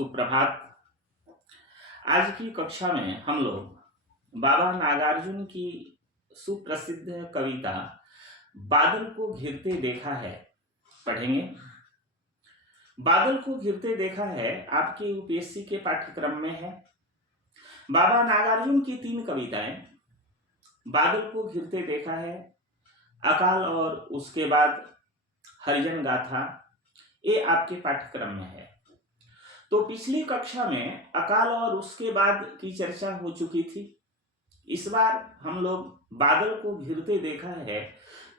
सुप्रभात। आज की कक्षा में हम लोग बाबा नागार्जुन की सुप्रसिद्ध कविता बादल को घिरते देखा है पढ़ेंगे। बादल को घिरते देखा है आपके यूपीएससी के पाठ्यक्रम में है। बाबा नागार्जुन की 3 कविताएं बादल को घिरते देखा है, अकाल और उसके बाद हरिजन गाथा, ये आपके पाठ्यक्रम में है। तो पिछली कक्षा में अकाल और उसके बाद की चर्चा हो चुकी थी। इस बार हम लोग बादल को घिरते देखा है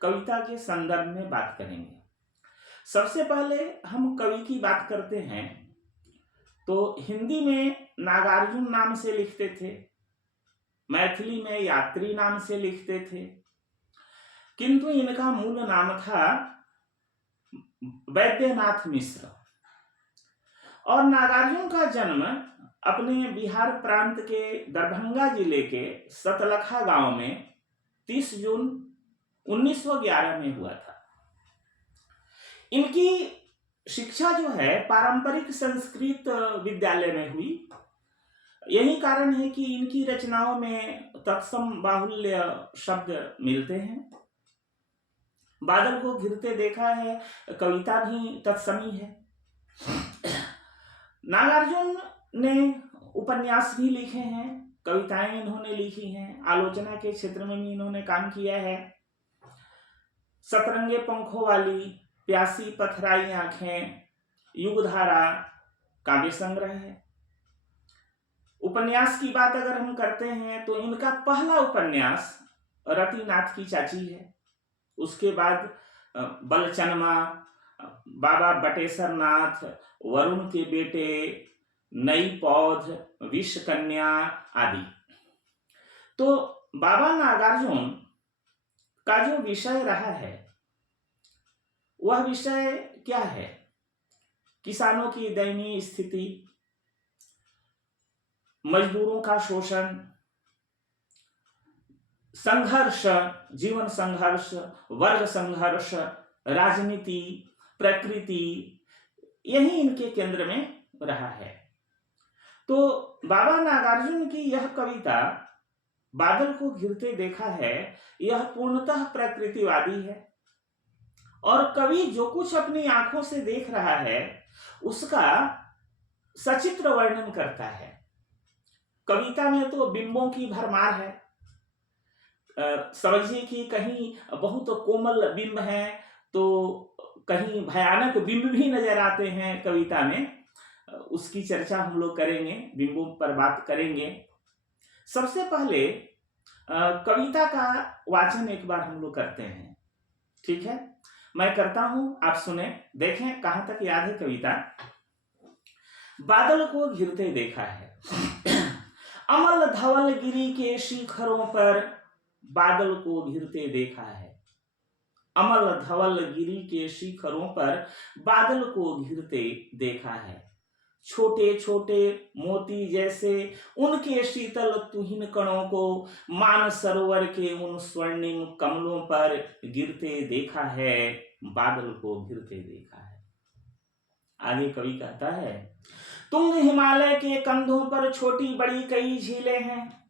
कविता के संदर्भ में बात करेंगे। सबसे पहले हम कवि की बात करते हैं तो हिंदी में नागार्जुन नाम से लिखते थे, मैथिली में यात्री नाम से लिखते थे, किंतु इनका मूल नाम था वैद्यनाथ मिश्र। और नागार्जुन का जन्म अपने बिहार प्रांत के दरभंगा जिले के सतलखा गांव में 30 जून 1911 में हुआ था। इनकी शिक्षा जो है पारंपरिक संस्कृत विद्यालय में हुई। यही कारण है कि इनकी रचनाओं में तत्सम बाहुल्य शब्द मिलते हैं। बादल को घिरते देखा है कविता भी तत्समी है। नागार्जुन ने उपन्यास भी लिखे हैं, कविताएं इन्होंने लिखी हैं, आलोचना के क्षेत्र में भी इन्होंने काम किया है। सतरंगे पंखों वाली, प्यासी पथराई आंखें, युगधारा काव्य संग्रह है। उपन्यास की बात अगर हम करते हैं तो इनका पहला उपन्यास रतिनाथ की चाची है। उसके बाद बलचनमा, बाबा बटेश्वर नाथ, वरुण के बेटे, नई पौध, विष कन्या आदि। तो बाबा नागार्जुन का जो विषय रहा है वह विषय क्या है? किसानों की दयनीय स्थिति, मजदूरों का शोषण, संघर्ष, जीवन संघर्ष, वर्ग संघर्ष, राजनीति, प्रकृति, यही इनके केंद्र में रहा है। तो बाबा नागार्जुन की यह कविता बादल को घिरते देखा है, यह पूर्णतः प्रकृतिवादी है और कवि जो कुछ अपनी आंखों से देख रहा है उसका सचित्र वर्णन करता है। कविता में तो बिंबों की भरमार है। समझिए कि कहीं बहुत कोमल बिंब है तो कहीं भयानक बिंब भी नजर आते हैं कविता में। उसकी चर्चा हम लोग करेंगे, बिंबों पर बात करेंगे। सबसे पहले कविता का वाचन एक बार हम लोग करते हैं, ठीक है? मैं करता हूं, आप सुने, देखें कहां तक याद है कविता। बादल को घिरते देखा है। अमल धवल गिरी के शिखरों पर बादल को घिरते देखा है। अमल धवल गिरी के शिखरों पर बादल को घिरते देखा है। छोटे छोटे मोती जैसे उनके शीतल तुहिन कणों को मान सरोवर के उन स्वर्णिम कमलों पर गिरते देखा है। बादल को घिरते देखा है। आगे कवि कहता है, तुंग हिमालय के कंधों पर छोटी बड़ी कई झीलें हैं।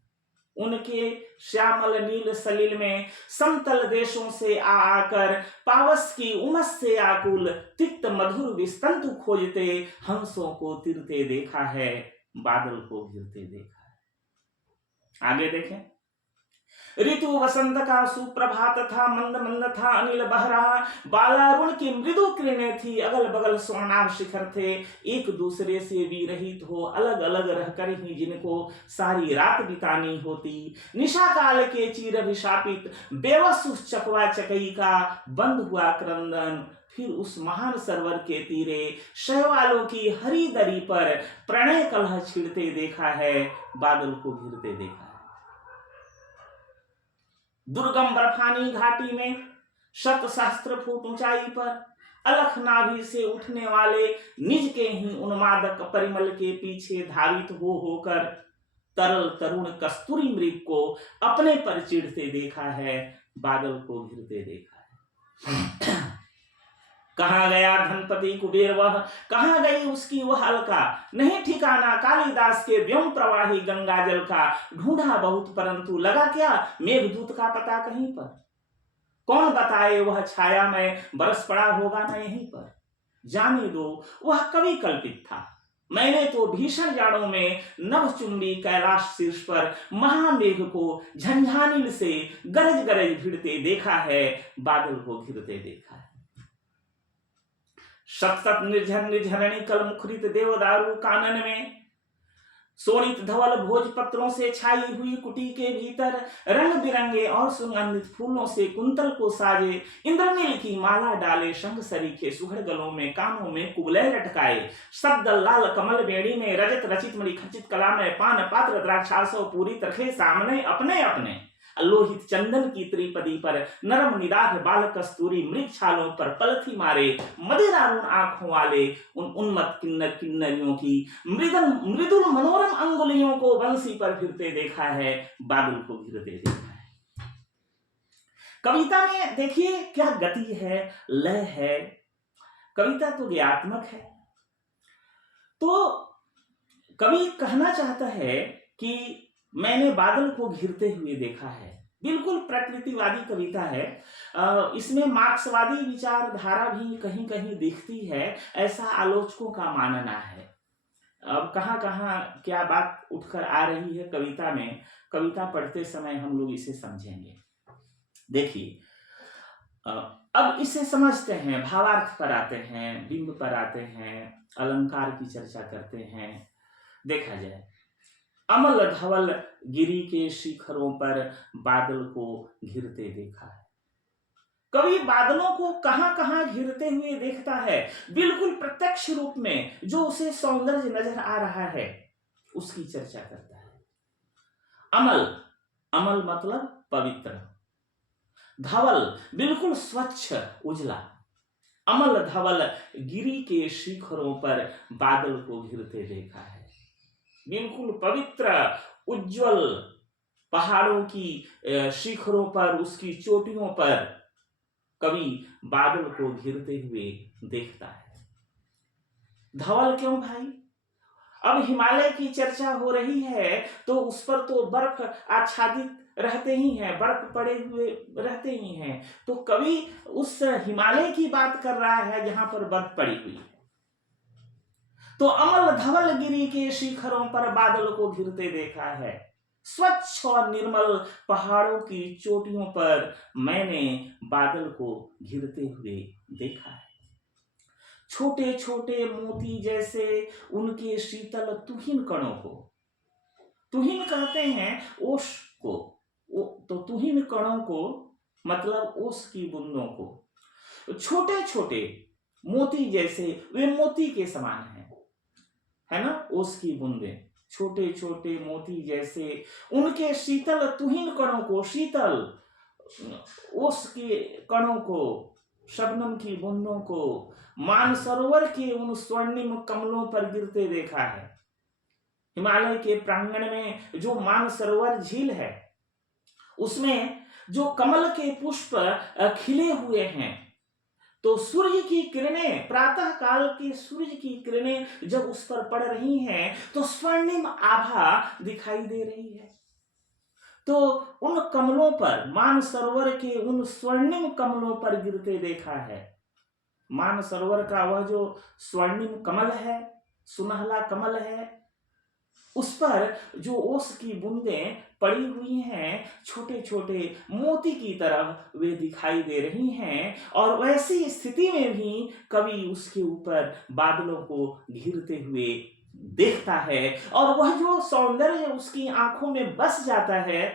उनके श्यामल नील सलिल में समतल देशों से आकर पावस की उमस से आकुल तिक्त मधुर विस्तंतु खोजते हंसों को तिरते देखा है। बादल को घिरते देखा है। आगे देखें। ऋतु वसंत का सुप्रभात था, मंद मंद था अनिल बह रहा। बालारुण की मृदु किरणें थी, अगल बगल स्वर्णाभ शिखर थे। एक दूसरे से विरहित हो अलग अलग रहकर ही जिनको सारी रात बितानी होती। निशा काल के चीर अभिशापित बेवस उस चकवा चकई का बंद हुआ क्रंदन। फिर उस महान सरोवर के तीरे शैवालों की हरी दरी पर प्रणय कलह छिड़ते देखा है। बादल को घिरते देखा है। दुर्गम बर्फानी घाटी में शत सहस्त्र फुट ऊंचाई पर अलख नाभि से उठने वाले निज के ही उन्मादक परिमल के पीछे धावित होकर तरल तरुण कस्तूरी मृग को अपने पर चिढ़ते देखा है। बादल को घिरते देखा है। कहाँ गया धनपति कुबेर वह, कहाँ गई उसकी वह अलका, नहीं ठिकाना कालिदास के व्योम प्रवाही गंगा जल का। ढूंढा बहुत परंतु लगा क्या, मेघदूत का पता कहीं पर। कौन बताए वह छाया में बरस पड़ा होगा न यहीं पर। जाने दो वह कवि कल्पित था, मैंने तो भीषण जाड़ों में नभचुंबी कैलाश शीर्ष पर महामेघ को झंझानिल से गरज गरज भिड़ते देखा है, बादल को घिरते देखा है। सतसत निर्झर निर्झरणी कल मुखरित देवदारू कानन में, सोनित धवल भोजपत्रों से छाई हुई कुटी के भीतर, रंग बिरंगे और सुगंधित फूलों से कुंतल को साजे, इंद्रनील की माला डाले शंख सरीखे सुघड़ गलों में, कानों में कुबले लटकाए, शब्द लाल कमल बेड़ी में, रजत रचित मणि खचित कला में, पान पात्र द्राक्षासो पूरी तरखे सामने अपने अपने, लोहित चंदन की त्रिपदी पर नरम निराह बाल कस्तूरी, मृग छालों पर पलथी मारे मदिरारुण आंखों वाले उन उन्मत्त किन्नर किन्नरियों की मृदुल मनोरम अंगुलियों को बंसी पर फिरते देखा है, बादल को घिरते देखा है। कविता में देखिए क्या गति है, लय है। कविता तो ज्ञात्मक है। तो कवि कहना चाहता है कि मैंने बादल को घिरते हुए देखा है। बिल्कुल प्रकृतिवादी कविता है। इसमें मार्क्सवादी विचारधारा भी कहीं कहीं दिखती है, ऐसा आलोचकों का मानना है। अब कहाँ कहाँ क्या बात उठकर आ रही है कविता में, कविता पढ़ते समय हम लोग इसे समझेंगे। देखिए, अब इसे समझते हैं, भावार्थ पर आते हैं, बिंब पर आते हैं, अलंकार की चर्चा करते हैं। देखा जाए, अमल धवल गिरी के शिखरों पर बादल को घिरते देखा है। कवि बादलों को कहां कहां घिरते हुए देखता है, बिल्कुल प्रत्यक्ष रूप में जो उसे सौंदर्य नजर आ रहा है उसकी चर्चा करता है। अमल, अमल मतलब पवित्र, धवल बिल्कुल स्वच्छ उजला, अमल धवल गिरी के शिखरों पर बादल को घिरते देखा है। बिल्कुल पवित्र उज्जवल पहाड़ों की शिखरों पर, उसकी चोटियों पर कवि बादल को घिरते हुए देखता है। धवल क्यों भाई? अब हिमालय की चर्चा हो रही है तो उस पर तो बर्फ आच्छादित रहते ही हैं, बर्फ पड़े हुए रहते ही हैं। तो कवि उस हिमालय की बात कर रहा है जहां पर बर्फ पड़ी हुई है। तो अमल धवल गिरी के शिखरों पर बादल को घिरते देखा है। स्वच्छ और निर्मल पहाड़ों की चोटियों पर मैंने बादल को घिरते हुए देखा है। छोटे छोटे मोती जैसे उनके शीतल तुहिन कणों को, तुहिन कहते हैं ओस को, तो तुहिन कणों को मतलब ओस की बूंदों को। छोटे छोटे मोती जैसे, वे मोती के समान है ना, ओस की बूंदे, छोटे छोटे मोती जैसे उनके शीतल तुहिन कणों को, शीतल ओस के कणों को, शबनम की बूंदों को मानसरोवर के उन स्वर्णिम कमलों पर गिरते देखा है। हिमालय के प्रांगण में जो मानसरोवर झील है उसमें जो कमल के पुष्प खिले हुए हैं, तो सूर्य की किरणें, प्रातः काल के सूर्य की किरणें जब उस पर पड़ रही हैं तो स्वर्णिम आभा दिखाई दे रही है। तो उन कमलों पर, मानसरोवर के उन स्वर्णिम कमलों पर गिरते देखा है। मानसरोवर का वह जो स्वर्णिम कमल है, सुनहला कमल है, उस पर जो ओस की बूंदें पड़ी हुई हैं, छोटे छोटे मोती की तरह वे दिखाई दे रही हैं। और वैसी स्थिति में भी कवि उसके ऊपर बादलों को घिरते हुए देखता है और वह जो सौंदर्य उसकी आंखों में बस जाता है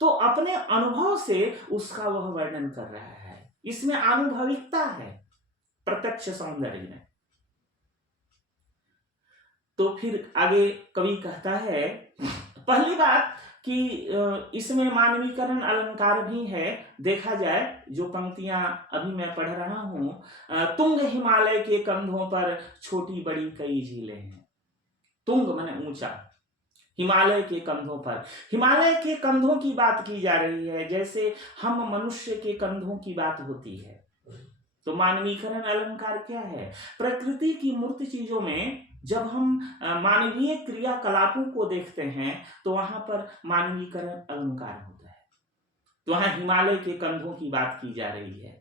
तो अपने अनुभव से उसका वह वर्णन कर रहा है। इसमें आनुभविकता है प्रत्यक्ष सौंदर्य में। तो फिर आगे कवि कहता है, पहली बात कि इसमें मानवीकरण अलंकार भी है। देखा जाए जो पंक्तियां अभी मैं पढ़ रहा हूं, तुंग हिमालय के कंधों पर छोटी बड़ी कई झीलें हैं। तुंग माने ऊंचा, हिमालय के कंधों पर, हिमालय के कंधों की बात की जा रही है, जैसे हम मनुष्य के कंधों की बात होती है। तो मानवीकरण अलंकार क्या है? प्रकृति की मूर्त चीजों में जब हम मानवीय क्रियाकलापों को देखते हैं तो वहां पर मानवीकरण अलंकार होता है। तो वहां हिमालय के कंधों की बात की जा रही है।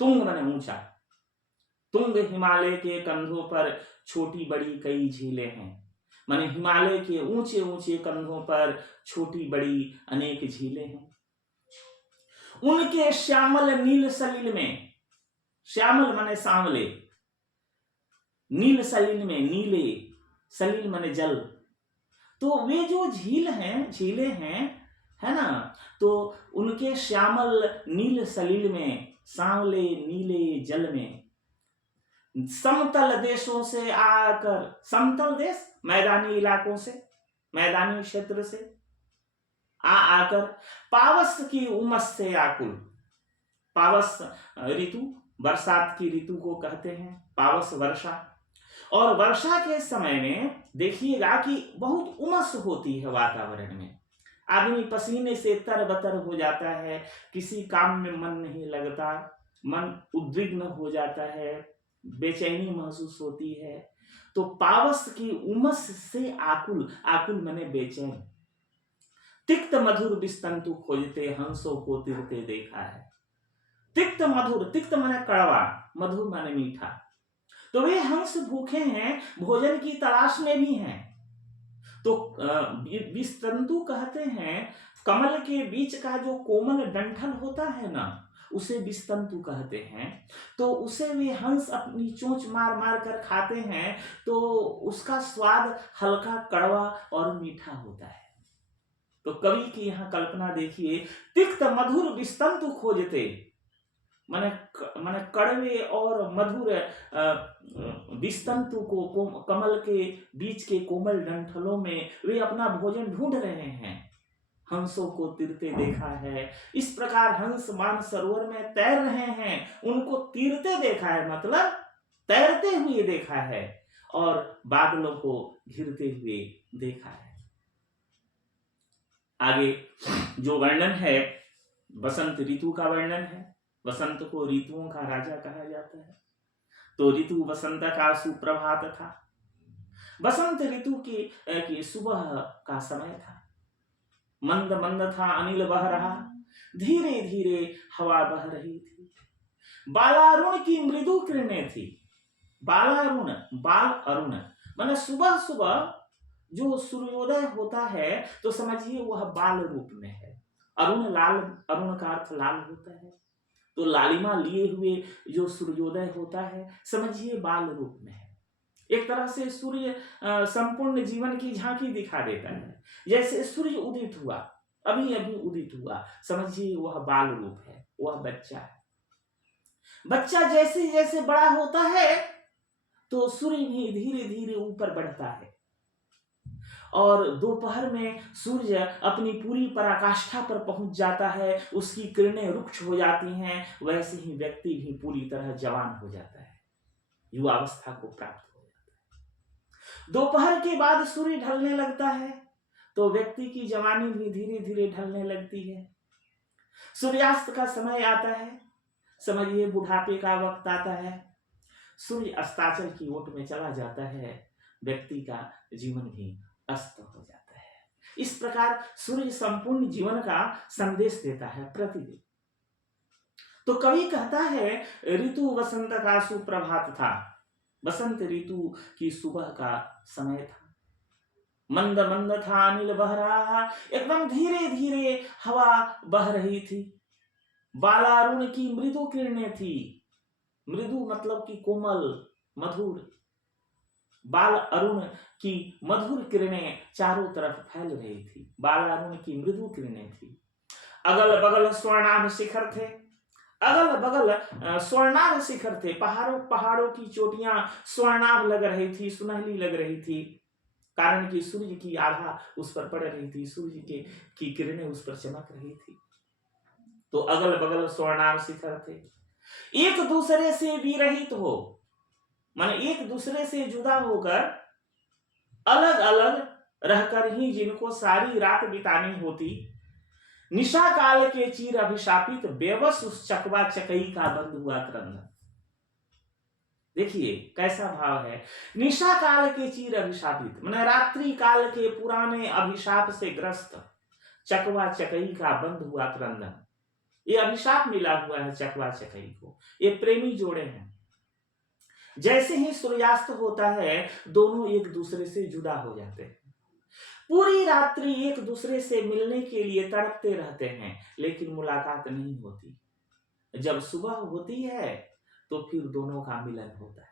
तुंग माने ऊंचा, तुंग हिमालय के कंधों पर छोटी बड़ी कई झीलें हैं। माने हिमालय के ऊंचे ऊंचे कंधों पर छोटी बड़ी अनेक झीलें हैं। उनके श्यामल नील सलिल में, श्यामल माने सांवले, नील सलिल में नीले, सलिल माने जल, तो वे जो झील हैं, झीलें हैं, है ना, तो उनके श्यामल नील सलिल में, सांवले नीले जल में समतल देशों से आकर, समतल देश मैदानी इलाकों से, मैदानी क्षेत्र से आकर पावस की उमस से आकुल, पावस ऋतु बरसात की ऋतु को कहते हैं, पावस वर्षा। और वर्षा के समय में देखिएगा कि बहुत उमस होती है वातावरण में, आदमी पसीने से तरबतर हो जाता है, किसी काम में मन नहीं लगता, मन उद्विग्न हो जाता है, बेचैनी महसूस होती है। तो पावस की उमस से आकुल, आकुल माने बेचैन। तिक्त मधुर विस्तंतु खोजते हंसों को तिरते देखा है। तिक्त मधुर, तिक्त माने कड़वा, मधुर माने मीठा। तो वे हंस भूखे हैं, भोजन की तलाश में भी हैं। तो विस्तंतु कहते हैं कमल के बीच का जो कोमल डंठल होता है ना, उसे विस्तंतु कहते हैं। तो उसे वे हंस अपनी चोंच मार मार कर खाते हैं, तो उसका स्वाद हल्का कड़वा और मीठा होता है। तो कवि की यहाँ कल्पना देखिए, तिक्त मधुर विस्तंतु खोजते, माने कड़वे और मधुर विस्तंतु को कमल के बीच के कोमल डंठलों में वे अपना भोजन ढूंढ रहे हैं, हंसों को तीरते देखा है। इस प्रकार हंस मान सरोवर में तैर रहे हैं, उनको तीरते देखा है, मतलब तैरते हुए देखा है, और बादलों को घिरते हुए देखा है। आगे जो वर्णन है बसंत ऋतु का वर्णन है। वसंत को ऋतुओं का राजा कहा जाता है। तो ऋतु वसंत का सुप्रभात था। बसंत ऋतु की सुबह का समय था। मंद मंद था अनिल बह रहा, धीरे धीरे हवा बह रही थी। बालारुण की मृदु किरणें थी। बालारुण, बाल अरुण माने सुबह सुबह जो सूर्योदय होता है तो समझिए वह बाल रूप में है। अरुण लाल, अरुण का अर्थ लाल होता है, तो लालिमा लिए हुए जो सूर्योदय होता है समझिए बाल रूप में है। एक तरह से सूर्य संपूर्ण जीवन की झांकी दिखा देता है। जैसे सूर्य उदित हुआ, अभी अभी उदित हुआ, समझिए वह बाल रूप है, वह बच्चा है। बच्चा जैसे जैसे बड़ा होता है तो सूर्य भी धीरे धीरे ऊपर बढ़ता है, और दोपहर में सूर्य अपनी पूरी पराकाष्ठा पर पहुंच जाता है, उसकी किरणें रुक्ष हो जाती हैं। वैसे ही व्यक्ति भी पूरी तरह जवान हो जाता है, युवावस्था को प्राप्त हो जाता है। दोपहर के बाद सूर्य ढलने लगता है तो व्यक्ति की जवानी भी धीरे धीरे ढलने लगती है। सूर्यास्त का समय आता है, समझिए बुढ़ापे का वक्त आता है। सूर्य अस्ताचल की ओट में चला जाता है, व्यक्ति का जीवन भी अस्त हो जाता है। इस प्रकार सूर्य संपूर्ण जीवन का संदेश देता है प्रतिदिन। तो कवि कहता है ऋतु वसंत का सुप्रभात था, बसंत ऋतु की सुबह का समय था। मंद मंद था अनिल बह रहा, एकदम धीरे धीरे हवा बह रही थी। बालारुण की मृदु किरणें थी, मृदु मतलब कि कोमल मधुर, बाल अरुण की मधुर किरणें चारों तरफ फैल रही थी। बाल अरुण की मृदु किरणें थी। अगल बगल स्वर्णाभ शिखर थे, अगल बगल स्वर्णाभ शिखर थे। पहाड़ों की चोटियां स्वर्णाभ लग रही थी, सुनहली लग रही थी, कारण कि सूर्य की आभा उस पर पड़ रही थी, सूर्य की किरणें उस पर चमक रही थी। तो अगल बगल स्वर्णाभ शिखर थे। एक दूसरे से विरहित हो, माने एक दूसरे से जुदा होकर अलग अलग रहकर ही जिनको सारी रात बितानी होती, निशा काल के चीर अभिशापित बेबस उस चकवा चकई का बंद हुआ क्रंदन। देखिए कैसा भाव है। निशा काल के चीर अभिशापित, मैंने रात्रि काल के पुराने अभिशाप से ग्रस्त, चकवा चकई का बंद हुआ क्रंदन। ये अभिशाप मिला हुआ है चकवा चकई को। ये प्रेमी जोड़े हैं। जैसे ही सूर्यास्त होता है दोनों एक दूसरे से जुदा हो जाते हैं। पूरी रात्रि एक दूसरे से मिलने के लिए तड़पते रहते हैं, लेकिन मुलाकात नहीं होती। जब सुबह होती है तो फिर दोनों का मिलन होता है।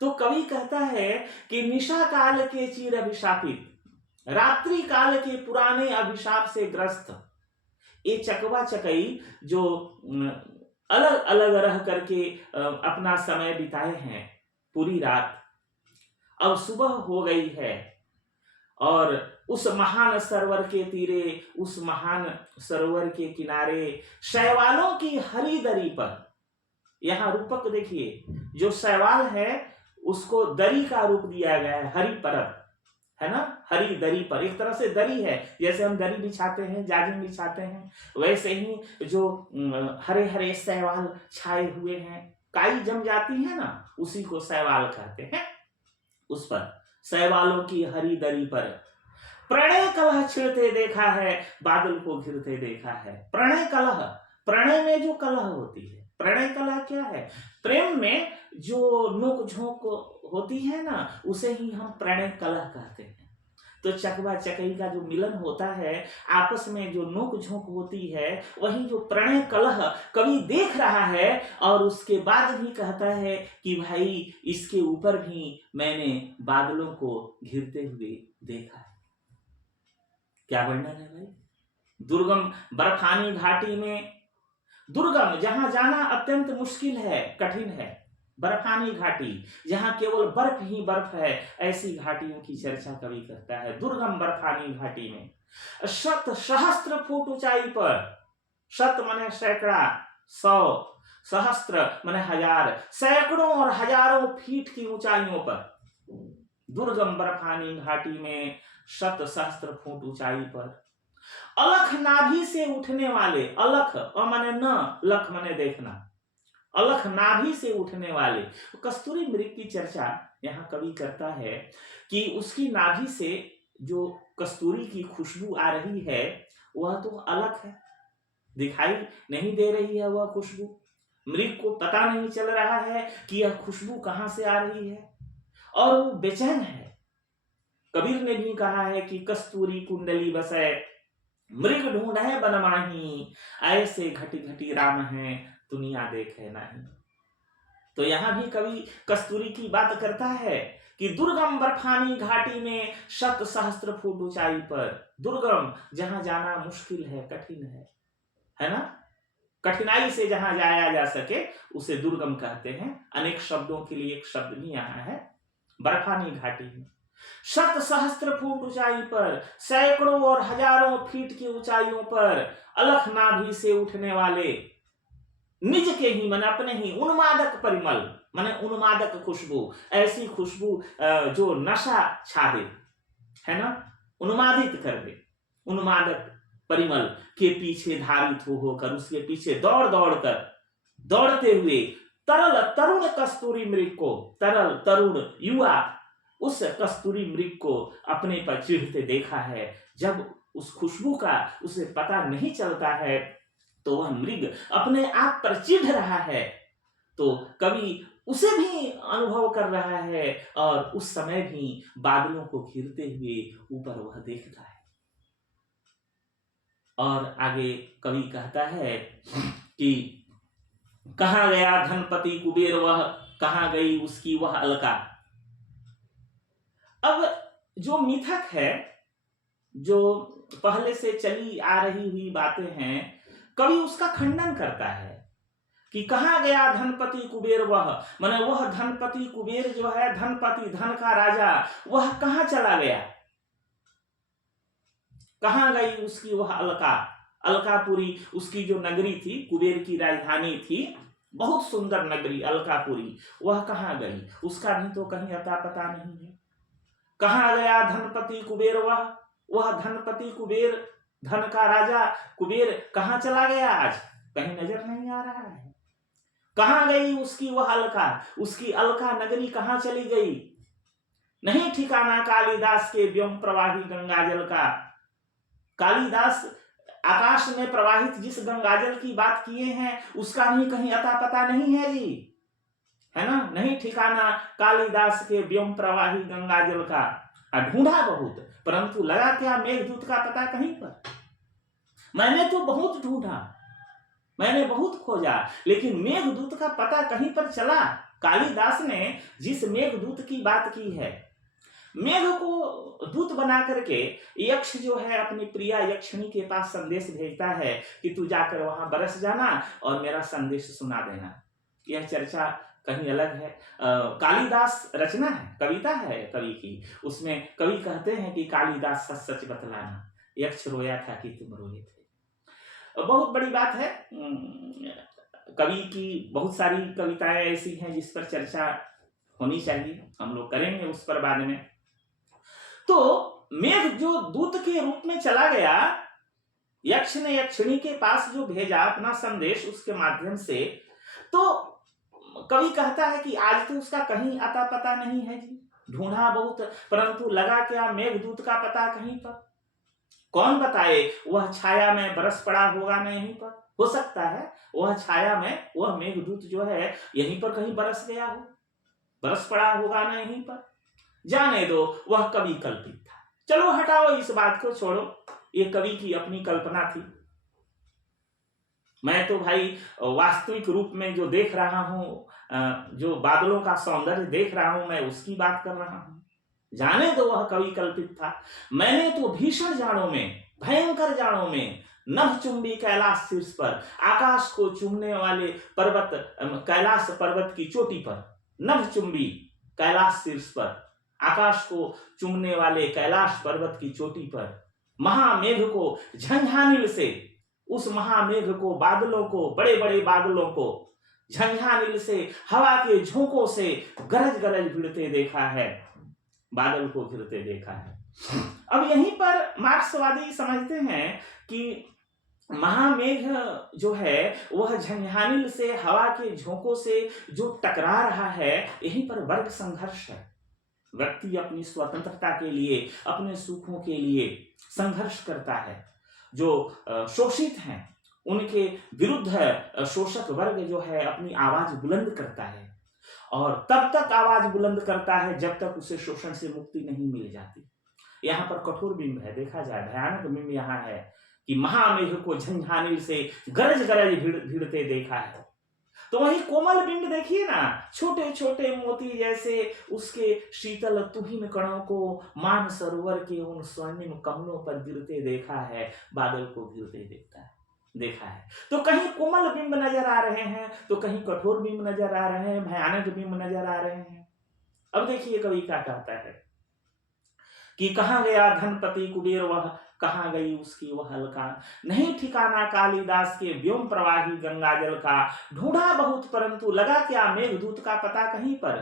तो कवि कहता है कि निशा काल के चीर अभिशापित, रात्रि काल के पुराने अभिशाप से ग्रस्त ये चकवा चकई जो अलग अलग रह करके अपना समय बिताए हैं पूरी रात, अब सुबह हो गई है और उस महान सरोवर के तीरे, उस महान सरोवर के किनारे शैवालों की हरी दरी पर, यहां रूपक देखिए, जो शैवाल है उसको दरी का रूप दिया गया है, हरी परत है ना, हरी दरी पर। एक तरह से दरी है, जैसे हम दरी बिछाते हैं, जाजिम बिछाते हैं, वैसे ही जो हरे हरे शैवाल छाए हुए हैं, काई जम जाती है ना, उसी को शैवाल कहते हैं। उस पर शैवालों की हरी दरी पर प्रणय कलह छिड़ते देखा है, बादल को घिरते देखा है। प्रणय कलह, प्रणय में जो कलह होती है, प्रणय कलह क्या है? प्रेम में जो नोक झोंक होती है ना, उसे ही हम प्रणय कलह कहते हैं। तो चकवा चकई का जो मिलन होता है, आपस में जो नोक झोंक होती है, वही जो प्रणय कलह कवि देख रहा है और उसके बाद भी कहता है कि भाई इसके ऊपर भी मैंने बादलों को घिरते हुए देखा है। क्या वर्णन है भाई। दुर्गम बर्फानी घाटी में, दुर्गम जहां जाना अत्यंत मुश्किल है, कठिन है, बर्फानी घाटी जहां केवल बर्फ ही बर्फ है, ऐसी घाटियों की चर्चा कवि करता है। दुर्गम बर्फानी घाटी में शत सहस्त्र फुट ऊंचाई पर, शत माने सैकड़ा, 100, सहस्त्र माने हजार, सैकड़ों और हजारों फीट की ऊंचाइयों पर, दुर्गम बर्फानी घाटी में शत सहस्त्र फुट ऊंचाई पर अलख नाभि से उठने वाले, अलख माने न, लख माने देखना, अलख नाभि से उठने वाले कस्तूरी मृग की चर्चा यहाँ कवि करता है कि उसकी नाभि से जो कस्तूरी की खुशबू आ रही है वह तो अलख है, दिखाई नहीं दे रही है वह खुशबू, मृग को पता नहीं चल रहा है कि यह खुशबू कहां से आ रही है और वो बेचैन है। कबीर ने भी कहा है कि कस्तूरी कुंडली बसे, मृग ढूंढे बनमाही, ऐसे घटी घटी राम है दुनिया देखे नहीं। तो यहां भी कवि कस्तूरी की बात करता है कि दुर्गम बर्फानी घाटी में शत सहस्त्र फुट ऊंचाई पर, दुर्गम जहां जाना मुश्किल है, कठिन है ना, कठिनाई से जहां जाया जा सके उसे दुर्गम कहते हैं। अनेक शब्दों के लिए एक शब्द भी यहाँ है, बर्फानी घाटी में शत सहस्त्र फुट ऊंचाई पर, सैकड़ों और हजारों फीट की ऊंचाइयों पर अलख नाभि से उठने वाले निज के ही मन अपने ही उन्मादक परिमल, माने उन्मादक खुशबू, ऐसी खुशबू जो नशा छा दे, है ना, उन्मादित कर दे, उन्मादक परिमल के पीछे धारित होकर, उसके पीछे दौड़ दौड़ कर, दौड़ते हुए तरल तरुण कस्तूरी मृग को, तरल तरुण युवा उस कस्तूरी मृग को अपने पर चिढ़ते देखा है। जब उस खुशबू का उसे पता नहीं चलता है तो वह मृग अपने आप पर चिढ़ रहा है, तो कवि उसे भी अनुभव कर रहा है और उस समय भी बादलों को घिरते हुए ऊपर वह देखता है। और आगे कवि कहता है कि कहां गया धनपति कुबेर वह, कहां गई उसकी वह अलका। अब जो मिथक है, जो पहले से चली आ रही हुई बातें हैं, कवि उसका खंडन करता है कि कहां गया धनपति कुबेर वह, माने वह धनपति कुबेर जो है, धनपति धन का राजा, वह कहां चला गया, कहां गई उसकी वह अलका। अलकापुरी उसकी जो नगरी थी, कुबेर की राजधानी थी, बहुत सुंदर नगरी अलकापुरी, वह कहां गई, उसका भी तो कहीं अता पता नहीं है। कहां गया धनपति कुबेर वह धनपति कुबेर, धन का राजा कुबेर कहां चला गया, आज कहीं नजर नहीं आ रहा है। कहाँ गई उसकी वह अलका, उसकी अलका नगरी कहाँ चली गई। नहीं ठिकाना कालिदास के व्योम प्रवाही गंगाजल का। कालिदास आकाश में प्रवाहित जिस गंगाजल की बात किए हैं उसका भी कहीं अता पता नहीं है जी, है ना। नहीं ठिकाना कालिदास के व्योम प्रवाही गंगाजल का। ढूंढा बहुत परंतु लगा क्या मेघदूत का पता कहीं पर। मैंने तो बहुत ढूंढा, मैंने बहुत खोजा, लेकिन मेघदूत का पता कहीं पर चला। कालिदास ने जिस मेघदूत की बात की है, मेघ को दूत बना करके यक्ष जो है अपनी प्रिया यक्षिणी के पास संदेश भेजता है कि तू जाकर वहां बरस जाना और मेरा संदेश सुना देना। यह चर्चा कहीं अलग है। कालिदास रचना है, कविता है कवि की। उसमें कवि कहते हैं कि कालिदास सच सच बतलाना, यक्ष रोया था कि तुम रोए थे। बहुत बड़ी बात है। कवि की बहुत सारी कविताएं ऐसी हैं जिस पर चर्चा होनी चाहिए, हम लोग करेंगे उस पर बाद में। तो मेघ जो दूत के रूप में चला गया, यक्ष ने यक्षिणी के पास जो भेजा अपना संदेश उसके माध्यम से, तो कवि कहता है कि आज तो उसका कहीं आता पता नहीं है जी। ढूंढा बहुत परंतु लगा क्या मेघदूत का पता कहीं पर। कौन बताए वह छाया में बरस पड़ा होगा न यहीं पर। हो सकता है वह छाया में वह मेघदूत जो है यहीं पर कहीं बरस गया हो, बरस पड़ा होगा न यहीं पर। जाने दो, वह कवि कल्पित था। चलो हटाओ इस बात को, छोड़ो, ये कवि की अपनी कल्पना थी। मैं तो भाई वास्तविक रूप में जो देख रहा हूं, जो बादलों का सौंदर्य देख रहा हूं, मैं उसकी बात कर रहा हूं। जाने दो वह कवि कल्पित था। मैंने तो भीषण जाड़ों में, भयंकर जाड़ों में, नभचुंबी कैलाश शीर्ष पर, आकाश को चूमने वाले पर्वत, कैलाश पर्वत की चोटी पर, नभचुंबी कैलाश शीर्ष पर, आकाश को चूमने वाले कैलाश पर्वत की चोटी पर महामेघ को झंझानील से, उस महामेघ को, बादलों को, बड़े बड़े बादलों को झंझानील से, हवा के झोंकों से गरज गरज भिड़ते देखा है, बादल को घिरते देखा है। अब यहीं पर मार्क्सवादी समझते हैं कि महामेघ जो है वह झंझानील से, हवा के झोंकों से जो टकरा रहा है, यहीं पर वर्ग संघर्ष है। व्यक्ति अपनी स्वतंत्रता के लिए, अपने सुखों के लिए संघर्ष करता है। जो शोषित हैं उनके विरुद्ध शोषक वर्ग जो है अपनी आवाज बुलंद करता है, और तब तक आवाज बुलंद करता है जब तक उसे शोषण से मुक्ति नहीं मिल जाती। यहाँ पर कठोर बिंब है, देखा जाए भयानक बिंब यहाँ है कि महामेघ को झंझानील से गरज गरज भिड़ते देखा है। तो वही कोमल बिंब देखिए ना, छोटे छोटे मोती जैसे उसके शीतल तुहिन कणों को मान सरोवर के उन स्वर्णिम कमलों पर गिरते देखा है, बादल को गिरते देखा है। तो कहीं कोमल बिंब नजर आ रहे हैं, तो कहीं कठोर बिंब नजर आ रहे हैं, भयानक बिंब नजर आ रहे हैं। अब देखिए कवि क्या कहता है कि कहाँ गया धनपति कुबेर, वह कहाँ गई उसकी वह अलका। नहीं ठिकाना कालिदास के व्योम प्रवाही गंगाजल का। ढूंढा बहुत परंतु लगा क्या मेघदूत का पता कहीं पर।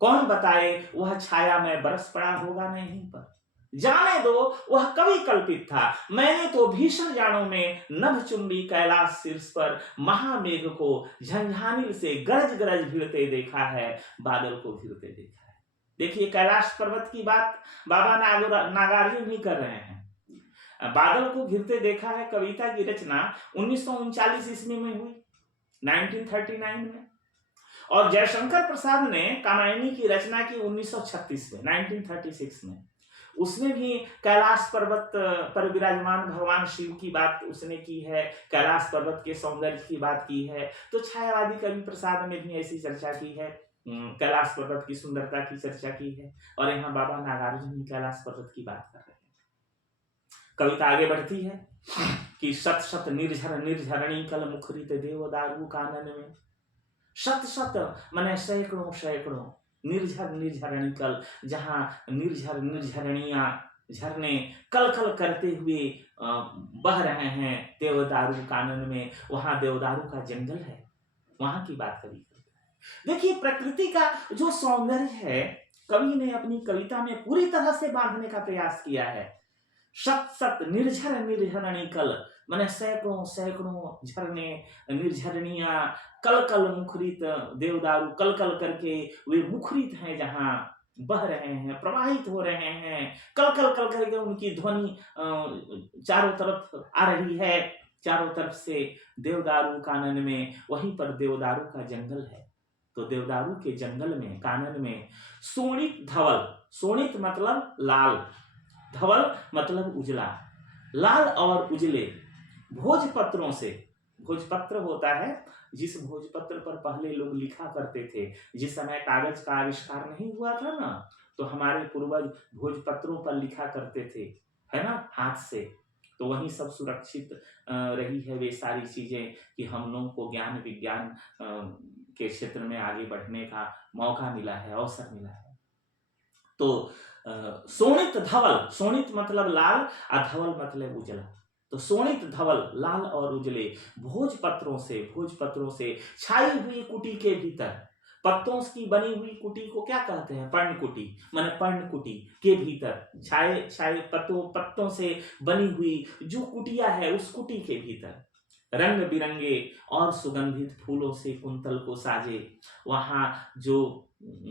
कौन बताए वह छाया में बरस पड़ा होगा नहीं पर। जाने दो वह कवि कल्पित था। मैंने तो भीषण जाड़ों में नभचुंबी कैलाश शीर्ष पर महामेघ को झंझानील से गरज गरज भिड़ते देखा है, बादल को घिरते देखा है। देखिए कैलाश पर्वत की बात बाबा नागार्जुन ही कर रहे हैं। बादल को घिरते देखा है कविता की रचना 1939 ईस्वी में हुई, 1939 में। और जयशंकर प्रसाद ने कामायनी की रचना की 1936 में, 1936 में। उसने भी कैलाश पर्वत पर विराजमान भगवान शिव की बात उसने की है, कैलाश पर्वत के सौंदर्य की बात की है। तो छायावादी कवि प्रसाद ने भी ऐसी चर्चा की है, कैलाश पर्वत की सुंदरता की चर्चा की है। और यहाँ बाबा नागार्जुन भी कैलाश पर्वत की बात कर रहे हैं। कविता आगे बढ़ती है कि शत शत निर्झर निर्झरणी कल मुखरित देवदारू कानन में। शत शत माने सैकड़ों सैकड़ों, निर्झर निर्झरणी कल, जहां निर्झर निर्झरणियां, झरने कल कल करते हुए बह रहे हैं देवदारू कानन में, वहां देवदारू का जंगल है, वहां की बात कवि करता है। देखिए प्रकृति का जो सौंदर्य है कवि ने अपनी कविता में पूरी तरह से बांधने का प्रयास किया है। शत शत निर्झर निर्झरणी कल, माने सैकड़ों सैकड़ों झरने, निर्झरनियां, कल कल मुखरित देवदारू कल कल करके वे मुखरित हैं, जहां बह रहे हैं, प्रवाहित हो रहे हैं, कल कल कल करके उनकी ध्वनि चारों तरफ आ रही है। चारों तरफ से देवदारू कानन में, वहीं पर देवदारू का जंगल है। तो देवदारू के जंगल में, कानन में सोणित धवल, सोणित मतलब लाल, धवल मतलब उजला, लाल और उजले भोजपत्रों से, भोजपत्र होता है जिस भोजपत्र पर पहले लोग लिखा करते थे, जिस समय कागज का आविष्कार नहीं हुआ था ना, तो हमारे पूर्वज भोजपत्रों पर लिखा करते थे, है ना, हाथ से। तो वही सब सुरक्षित रही है वे सारी चीजें कि हम लोगों को ज्ञान विज्ञान के क्षेत्र में आगे बढ़ने का मौका मिला है, अवसर मिला है। तो सोणित धवल, सोणित मतलब लाल और धवल मतलब उजला। तो सोणित धवल, लाल और उजले भोजपत्रों से, भोजपत्रों से छाई हुई कुटी के भीतर, पत्तों की बनी हुई कुटी को क्या कहते हैं? पर्णकुटी, माने पर्णकुटी के भीतर छाए छाए पत्तों से बनी हुई जो कुटिया है, उस कुटी के भीतर रंग बिरंगे और सुगंधित फूलों से कुंतल को साजे। वहां जो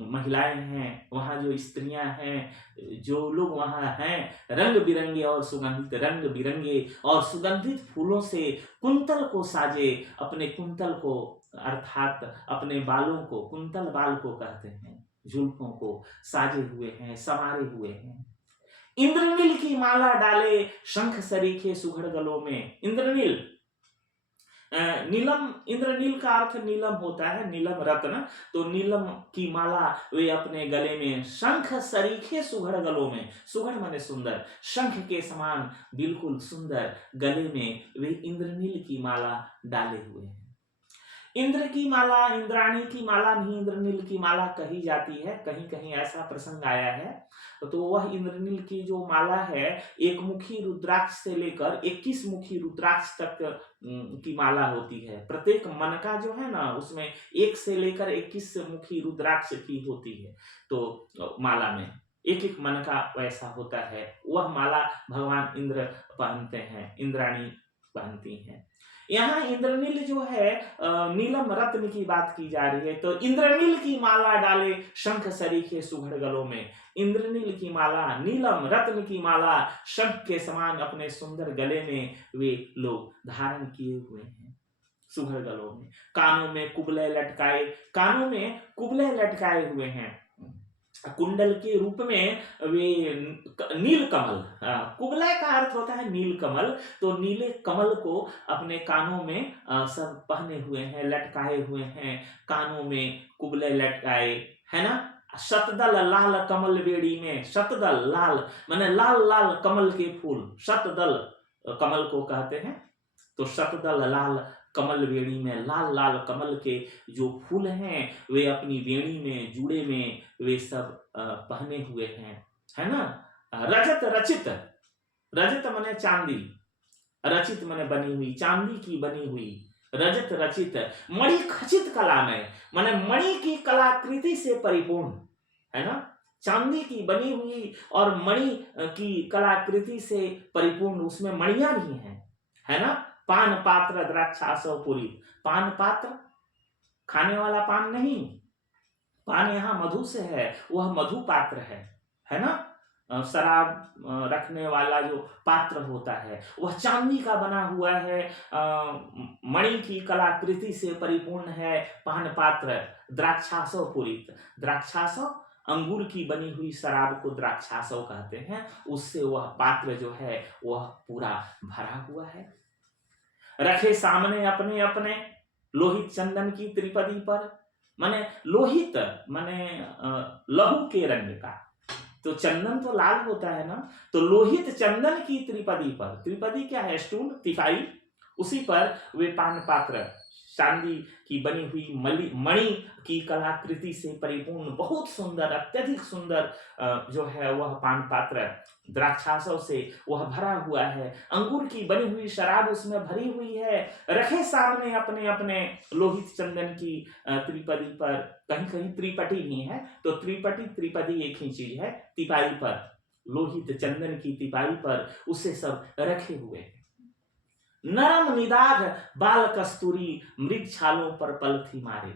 महिलाएं हैं, वहां जो स्त्रियां हैं, जो लोग वहां हैं, रंग बिरंगे और सुगंधित, रंग बिरंगे और सुगंधित फूलों से कुंतल को साजे। अपने कुंतल को, अर्थात अपने बालों को, कुंतल बाल को कहते हैं, जुल्फों को साजे हुए हैं, संवारे हुए हैं। इंद्रनील की माला डाले शंख सरीखे सुघड़ गलों में। इंद्रनील, नीलम, इंद्रनील का अर्थ नीलम होता है, नीलम रत्न। तो नीलम की माला वे अपने गले में, शंख सरीखे सुघड़ गलों में, सुघड़ माने सुंदर, शंख के समान बिल्कुल सुंदर गले में वे इंद्रनील की माला डाले हुए हैं। इंद्र की माला, इंद्राणी की माला नहीं, इंद्रनील की माला कही जाती है, कहीं कहीं ऐसा प्रसंग आया है। तो वह इंद्रनील की जो माला है, एक मुखी रुद्राक्ष से लेकर 21 मुखी रुद्राक्ष तक की माला होती है। प्रत्येक मनका जो है ना, उसमें 1 से लेकर 21 मुखी रुद्राक्ष की होती है। तो माला में एक एक मनका वैसा होता है। वह माला भगवान इंद्र पहनते हैं, इंद्राणी पहनती हैं। यहाँ इंद्रनील जो है, नीलम रत्न की बात की जा रही है। तो इंद्रनील की माला डाले शंख सरीखे सुघड़ गलों में, इंद्रनील की माला, नीलम रत्न की माला शंख के समान अपने सुंदर गले में वे लोग धारण किए हुए हैं, सुघड़ गलों में। कानों में कुबले लटकाए, कानों में कुबले लटकाए हुए हैं, कुंडल के रूप में वे नील कमल, कुबले का अर्थ होता है नील कमल। तो नीले कमल को अपने कानों में सब पहने हुए हैं, लटकाए हुए हैं, कानों में कुबले लटकाए, है ना। शतदल लाल कमल बेड़ी में, शतदल लाल माने लाल लाल कमल के फूल, शतदल कमल को कहते हैं। तो शतदल लाल कमल वेणी में, लाल लाल कमल के जो फूल हैं वे अपनी वेणी में, जूड़े में वे सब पहने हुए हैं, है ना। रजत रचित, रजत माने चांदी, रचित माने बनी हुई, चांदी की बनी हुई, रजत रचित, मणि खचित कला में, माने मणि की कलाकृति से परिपूर्ण, है ना। चांदी की बनी हुई और मणि की कलाकृति से परिपूर्ण, उसमें मणियां भी हैं, है ना। पान पात्र द्राक्षासव पूरी, पान पात्र खाने वाला पान नहीं, पान यहाँ मधु से है, वह मधु पात्र है ना। शराब रखने वाला जो पात्र होता है वह चांदी का बना हुआ है, मणि की कलाकृति से परिपूर्ण है। पान पात्र द्राक्षासव पूरित, द्राक्षासव अंगूर की बनी हुई शराब को द्राक्षासव कहते हैं, उससे वह पात्र जो है वह पूरा भरा हुआ है। रखे सामने अपने अपने लोहित चंदन की त्रिपदी पर, माने लोहित माने लहू के रंग का। तो चंदन तो लाल होता है ना, तो लोहित चंदन की त्रिपदी पर, त्रिपदी क्या है? स्टूल, तिफाई, उसी पर वे पान पात्र चांदी की बनी हुई मणि की कलाकृति से परिपूर्ण, बहुत सुंदर, अत्यधिक सुंदर जो है वह पान पात्र द्राक्षासव से वह भरा हुआ है। अंगूर की बनी हुई शराब उसमें भरी हुई है। रखे सामने अपने अपने लोहित चंदन की त्रिपदी पर, कहीं कहीं त्रिपटी भी है, तो त्रिपदी एक ही चीज है। तिपाई पर, लोहित चंदन की तिपाई पर उसे सब रखे हुए हैं। नरम निदाघ बाल कस्तूरी मृगछालों पर पलथी मारे।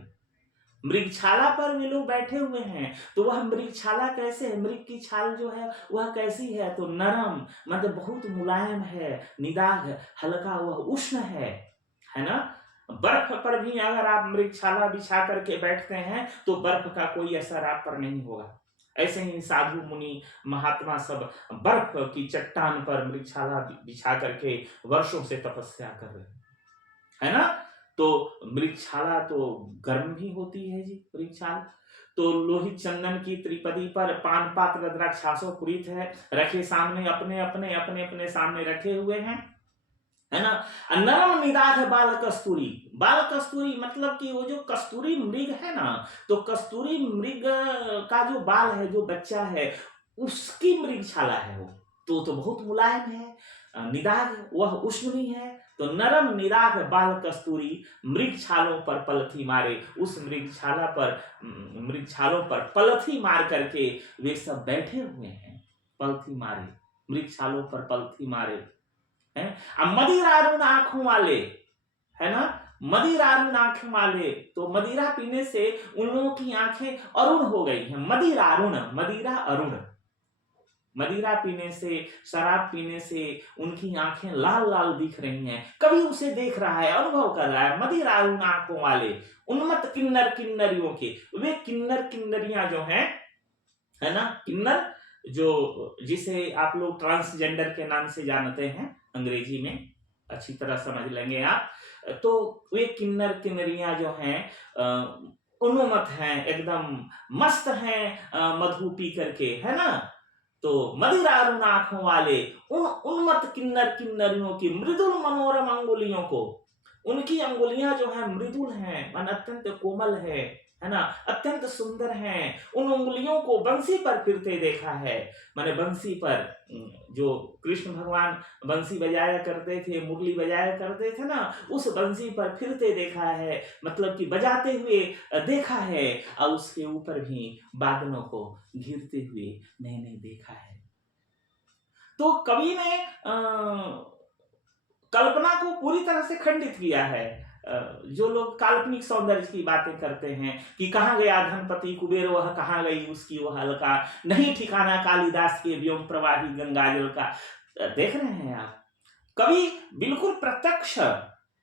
मृगछाला पर वे लोग बैठे हुए हैं, तो वह मृगछाला कैसे है, मृग की छाल जो है वह कैसी है, तो नरम मतलब बहुत मुलायम है, निदाघ हल्का, वह उष्ण है ना। बर्फ पर भी अगर आप मृगछाला बिछा करके बैठते हैं तो बर्फ का कोई असर आप पर नहीं होगा। ऐसे ही साधु मुनि महात्मा सब बर्फ की चट्टान पर मृगछाला बिछा करके वर्षों से तपस्या कर रहे हैं, है ना। तो मृगछाला तो गर्म भी होती है जी, मृगछाल तो लोहित चंदन की त्रिपदी पर पान पात्र द्राक्षासो पुरीत है, रखे सामने अपने अपने अपने अपने सामने रखे हुए हैं, है ना। नरम निदाघ बाल कस्तूरी, बाल कस्तूरी मतलब कि वो जो कस्तूरी मृग है ना, तो कस्तूरी मृग का जो बाल है, जो बच्चा है, उसकी मृगछाला है वो, तो बहुत मुलायम है। निदाघ वह उष्ण भी है, तो नरम निदाघ बाल कस्तूरी मृग छालों पर पलथी मारे, उस मृग छालों पर पलथी मार करके वे सब बैठे हुए हैं, पलथी मारे, मृग छालों पर पलथी मारे हैं। अब मदिरारुण आंखों वाले, है ना, मदिरारुण आंखें वाले, तो मदिरा पीने से उन लोगों की आंखें अरुण हो गई हैं। मदिरारुण, मदिरा अरुण, मदिरा पीने से, शराब पीने से उनकी आंखें लाल लाल दिख रही हैं, कभी उसे देख रहा है, अनुभव कर रहा है। मदिरारुण आंखों वाले उन्मत्त किन्नर किन्नरियों के, वे किन्नर किन्नरियां जो हैं, है ना, किन्नर जो जिसे आप लोग ट्रांसजेंडर के नाम से जानते हैं अंग्रेजी में, अच्छी तरह समझ लेंगे आप, तो वे किन्नर किन्नरियां जो हैं उन्मत्त हैं, एकदम मस्त हैं मधु पी करके, है ना। तो मदिरारुण आंखों वाले उन उन्मत्त किन्नर किन्नरियों की मृदुल मनोरम अंगुलियों को, उनकी अंगुलियां जो है मृदुल हैं, मन अत्यंत कोमल है ना, अत्यंत सुंदर हैं। उन उंगलियों को बंसी पर फिरते देखा है, माने बंसी पर जो कृष्ण भगवान बंसी बजाया करते थे, मुरली बजाया करते थे ना, उस बंसी पर फिरते देखा है, मतलब कि बजाते हुए देखा है, और उसके ऊपर भी बादलों को घिरते हुए मैंने देखा है। तो कवि ने कल्पना को पूरी तरह से खंडित किया है। जो लोग काल्पनिक सौंदर्य की बातें करते हैं कि कहाँ गया धनपति कुबेर, वह कहाँ गई उसकी वह अलका, नहीं ठिकाना कालिदास के व्योम प्रवाही गंगाजल का। देख रहे हैं आप, कवि बिल्कुल प्रत्यक्ष,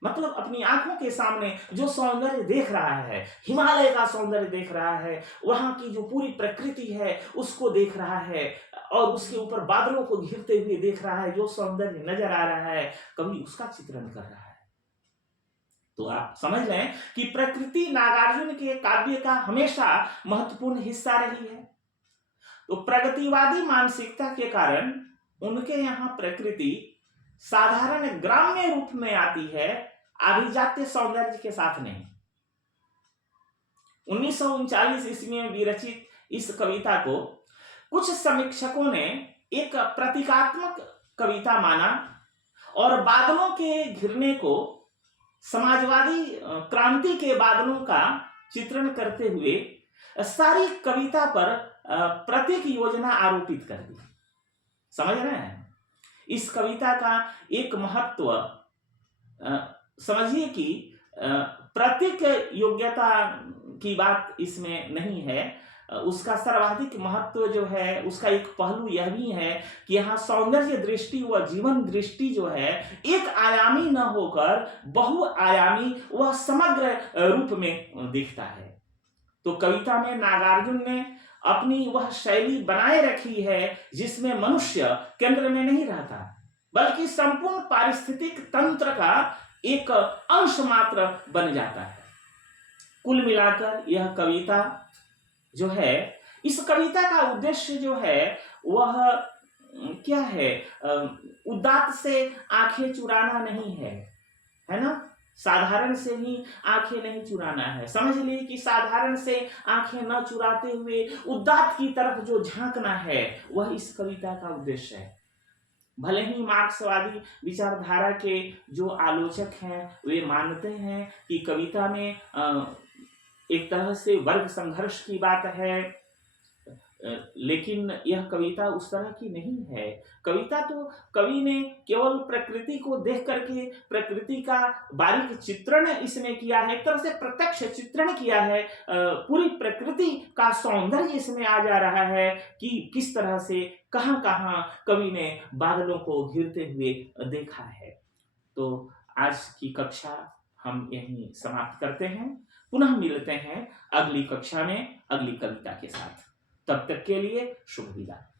मतलब अपनी आंखों के सामने जो सौंदर्य देख रहा है, हिमालय का सौंदर्य देख रहा है, वहां की जो पूरी प्रकृति है उसको देख रहा है, और उसके ऊपर बादलों को घिरते हुए देख रहा है, जो सौंदर्य नजर आ रहा है, कवि उसका चित्रण कर रहा है। तो आप समझ लें कि प्रकृति नागार्जुन के काव्य का हमेशा महत्वपूर्ण हिस्सा रही है। तो प्रगतिवादी मानसिकता के कारण उनके यहाँ प्रकृति साधारण ग्राम्य रूप में आती है, अभिजात्य सौंदर्य के साथ नहीं। 1939 ईस्वी में विरचित इस कविता को कुछ समीक्षकों ने एक प्रतीकात्मक कविता माना, और बादलों के घिरने को समाजवादी क्रांति के बादलों का चित्रण करते हुए सारी कविता पर प्रतीक योजना आरोपित कर दी। समझ रहे हैं, इस कविता का एक महत्व समझिए कि प्रतीक योग्यता की बात इसमें नहीं है, उसका सर्वाधिक महत्व जो है, उसका एक पहलू यह भी है कि यहाँ सौंदर्य दृष्टि व जीवन दृष्टि जो है एक आयामी न होकर बहुआयामी व समग्र रूप में दिखता है। तो कविता में नागार्जुन ने अपनी वह शैली बनाए रखी है जिसमें मनुष्य केंद्र में नहीं रहता, बल्कि संपूर्ण पारिस्थितिक तंत्र का एक अंश मात्र बन जाता है। कुल मिलाकर यह कविता जो है, इस कविता का उद्देश्य जो है वह क्या है, उदात्त से आंखें चुराना नहीं है, है ना, साधारण से ही आंखें नहीं चुराना है। समझ लिए कि साधारण से आंखें न चुराते हुए उदात्त की तरफ जो झांकना है, वह इस कविता का उद्देश्य है। भले ही मार्क्सवादी विचारधारा के जो आलोचक हैं वे मानते हैं कि कविता में एक तरह से वर्ग संघर्ष की बात है, लेकिन यह कविता उस तरह की नहीं है। कविता तो कवि ने केवल प्रकृति को देख करके प्रकृति का बारीक चित्रण इसमें किया है, एक तरह से प्रत्यक्ष चित्रण किया है। पूरी प्रकृति का सौंदर्य इसमें आ जा रहा है कि किस तरह से कहाँ-कहाँ कवि ने बादलों को घिरते हुए देखा है। तो आज की कक्षा हम यहीं समाप्त करते हैं। पुनः मिलते हैं अगली कक्षा में अगली कविता के साथ। तब तक के लिए शुभ विदा।